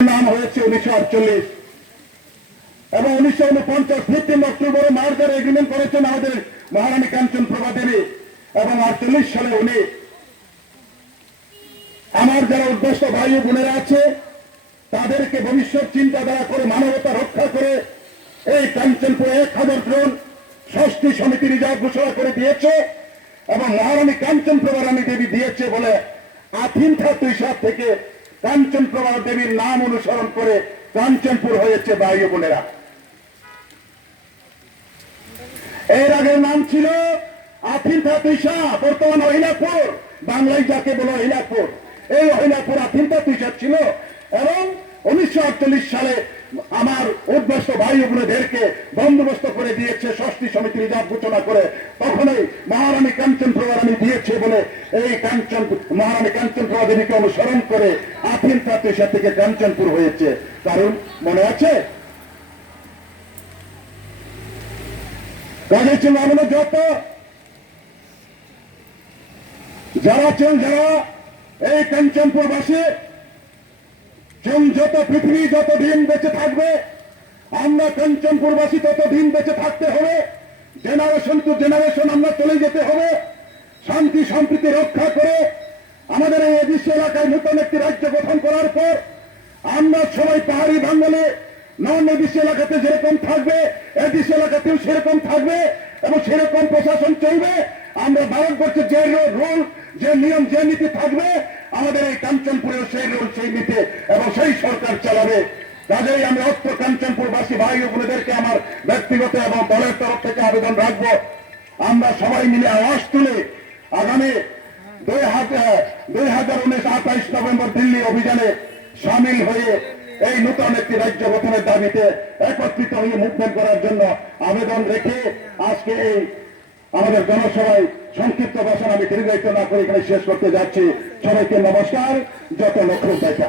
নাম হয়েছে 1948 এবং 1949 15 অক্টোবর মার্জার এগ্রিমেন্ট করেছেন আমাদের মহারানী কাঞ্চন প্রভা দেবী এবং 48 সালে উনি আমার যারা উদ্দেশ্য ভাই ও বোনেরা আছে তাদেরকে ভবিষ্যৎ চিন্তাধারা করে মানবতা রক্ষা করে এই কাঞ্চনপুরে 1000 জন ষষ্ঠী সমিতি রিজার্ভ ঘোষণা করে দিয়েছে এবং মহারানী কাঞ্চন প্রভা রানী দেবী দিয়েছে বলে আথিনথা তুইসার থেকে কাঞ্চন প্রভা দেবীর নাম অনুসরণ করে কাঞ্চনপুর হয়েছে ভাই ও বোনেরা। এর আগের নাম ছিল আথিনথা তুইসা, বর্তমান অহিলাপুর, বাংলায় যাকে বলো অহিলাপুর। এই অহিলাপুর আথিনথা তুইসা ছিল এবং 1948 সালে আমার উদ্বাস্ত ভাই বোনেদেরকে বন্দোবস্ত করে দিয়েছে ষষ্ঠী সমিতি রিজার্ভ ঘোষণা করে। তখনই মহারানী কাঞ্চন প্রভা রানী দিয়েছে বলে এই মহারানী কাঞ্চন প্রভা দেবীকে অনুসরণ করে আথিনথা তুইসা থেকে কাঞ্চনপুর হয়েছে। কারণ মনে আছে কাজে ছিল আমাদের যত যারা আছেন যারা এই কাঞ্চনপুরবাসী যত পৃথিবী যতদিন বেঁচে থাকবে আমরা কাঞ্চনপুরবাসী ততদিন বেঁচে থাকতে হবে। জেনারেশন টু জেনারেশন আমরা চলে যেতে হবে। শান্তি সম্প্রীতি রক্ষা করে আমাদের এই এডিসি এলাকায় নতুন একটি রাজ্য গঠন করার পর আমরা সবাই পাহাড়ি বাঙালি নন এডিসি এলাকাতে যেরকম থাকবে এডিসি এলাকাতেও সেরকম থাকবে এবং সেরকম প্রশাসন চলবে। আমরা ভারতবর্ষের যে রুল যে নিয়ম যে নীতি থাকবে আমাদের এই কাঞ্চনপুরেও সেই রুল সেই নীতি এবং সেই সরকার চালাবে। কাজেই আমি অত্র কাঞ্চনপুরবাসী ভাই ও বোনেদেরকে আমার ব্যক্তিগত এবং দলের তরফ থেকে আবেদন রাখবো, আমরা সবাই মিলে আওয়াজ তুলে আগামী 2019 28 নভেম্বর দিল্লি অভিযানে সামিল হয়ে এই নতুন একটি রাজ্য গঠনের দাবিতে একত্রিত হয়ে মুভমেন্ট করার জন্য আবেদন রেখে আজকে এই আমাদের জনসভায় সংক্ষিপ্ত ভাষণ আমি দীর্ঘায়িত না করে এখানে শেষ করতে যাচ্ছি। সবাইকে নমস্কার। যত লক্ষ্য দেখা।